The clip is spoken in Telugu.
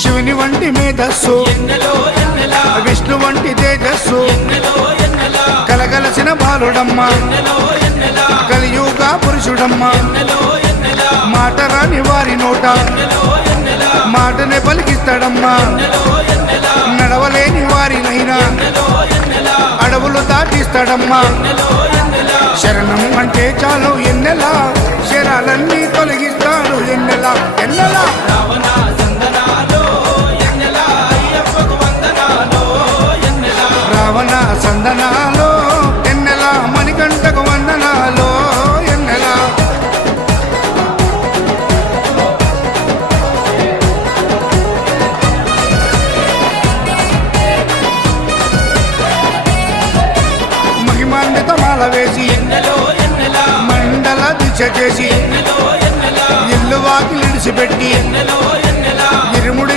శివుని వంటి మేధస్సు విష్ణు వంటి తేజస్సు కలగలసిన బాలుడమ్మ కలియుగ పురుషుడమ్మ మాట రాని వారి నోట మాటనే పలికిస్తాడమ్మా నడవలేని వారినైనా అడవులు దాటిస్తాడమ్మా శరణం అంటే చాలు ఎన్నెలా శరాలన్నీ తొలగిస్తాడు ఎన్నెలా ఎన్నెలా రావణ సందనాలో ఎన్నెలా మణికంఠకు వందనాలో ఎన్నెలా మహిమాన్విత మాల వేసి మండల దీక్ష చేసి ఇల్లు వాకిలిడిసిపెట్టి ఇరుముడి